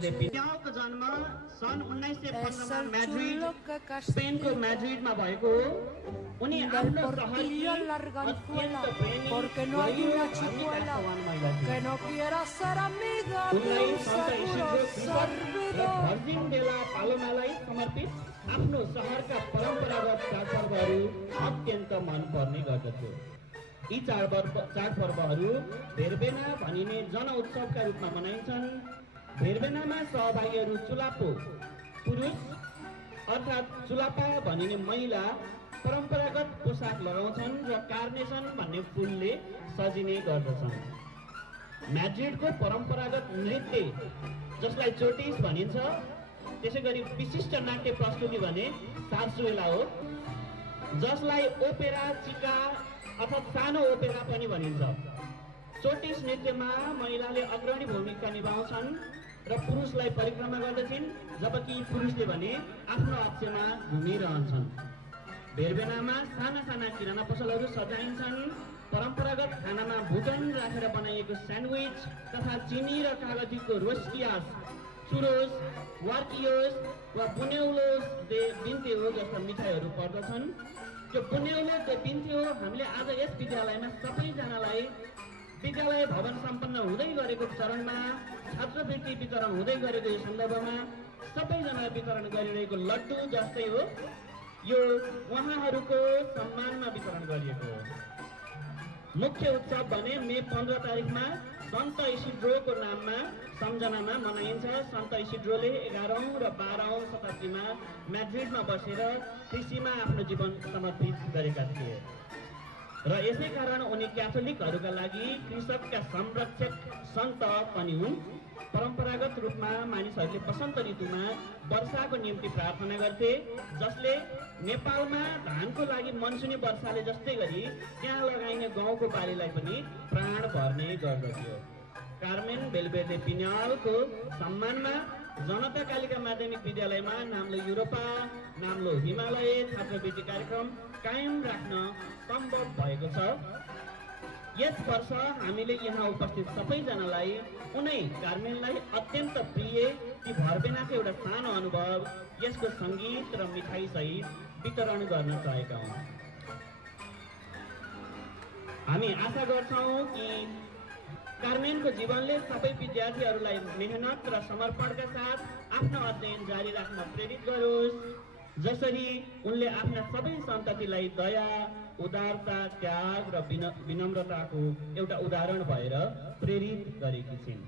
बेलबेरले पिनियालको जन्म सन् 1915 मा मैड्रिड स्पेनको मैड्रिडमा भएको हो। उनी आफ्नो सहरकी अत्यन्त प्रेमी उनलाई सन्त इसिद्रो कृषक र भर्जिन बेला पालोमालाई समर्पित आफ्नो सहरका परम्परागत चाडपर्वहरू अत्यन्त मन पर्ने गर्दथ्यो। यी चाडपर्वहरू भेरबेना भनिने जनउत्सवका रूपमा मनाइन्छन्। भेरबेनामा सहभागीहरू चुलापो पुरुष अर्थात् चुलापा भनिने महिला परम्परागत पोसाक लगाउँछन् र कार्नेसन भन्ने फुलले सजिने गर्दछन्। मैड्रिडको परम्परागत नृत्य जसलाई चोटिस भनिन्छ, त्यसैगरी विशिष्ट नाट्य प्रस्तुति भने सार्सुएला हो, जसलाई ओपेरा चिका अथवा सानो ओपेरा पनि भनिन्छ। चोटिस नृत्यमा महिलाले अग्रणी भूमिका निभाउँछन् र पुरुषलाई परिक्रमा गर्दछिन्, जबकि पुरुषले भने आफ्नो अक्षमा घुमिरहन्छन्। भेरबेनामा साना साना किराना पसलहरू सजाइन्छन्। परम्परागत खानामा भुटन राखेर बनाइएको स्यान्डविच तथा चिनी र कागतीको रोस्कियास, चुरोस, वार्कियोस वा बुनेउलोस दे बिन्तेहो जस्ता मिठाईहरू पर्दछन्। यो बुनेउलोस दे बिन्तेहो हामीले आज यस विद्यालयमा सबैजनालाई विद्यालय भवन सम्पन्न हुँदै गरेको चरणमा, छात्रवृत्ति वितरण हुँदै गरेको यो सन्दर्भमा सबैजनालाई वितरण गरिरहेको लड्डु जस्तै हो। यो उहाँहरूको सम्मानमा वितरण गरिएको हो। मुख्य उत्सव भने मे 15 तारिखमा सन्त इसिद्रोको नाममा सम्झनामा मनाइन्छ। सन्त इसिद्रोले 11औं र 12औं शताब्दीमा मैड्रिडमा बसेर कृषिमा आफ्नो जीवन समर्पित गरेका थिए र यसै कारण उनी क्याथोलिकहरूका लागि कृषकका संरक्षक सन्त पनि हुन्। परम्परागत रूपमा मानिसहरूले वसन्त ऋतुमा वर्षाको निम्ति प्रार्थना गर्थे, जसले नेपालमा धानको लागि मनसुनी वर्षाले जस्तै गरी त्यहाँ लगाइने गाउँको बालीलाई पनि प्राण भर्ने गर्दथ्यो। कार्मेन बेलबेरले पिनियालको सम्मानमा जनता कालिका माध्यमिक विद्यालयमा नाम्लो युरोपा, नाम्लो हिमालय छात्रवृत्ति कार्यक्रम कायम राख्न सम्भव भएको छ। यस वर्ष हामीले यहाँ उपस्थित सबैजनालाई उनै कार्मेनलाई अत्यन्त प्रिय ती भरबेनाको एउटा सानो अनुभव यसको सङ्गीत र मिठाई सहित वितरण गर्न चाहेका हौँ। हामी आशा गर्छौँ कि कार्मेनको जीवनले सबै विद्यार्थीहरूलाई मेहनत र समर्पणका साथ आफ्नो अध्ययन जारी राख्न प्रेरित गरोस्, जसरी उनले आफ्ना सबै सन्ततिलाई दया, उदारता, त्याग र विनम्रताको एउटा उदाहरण भएर प्रेरित गरेकी छिन्।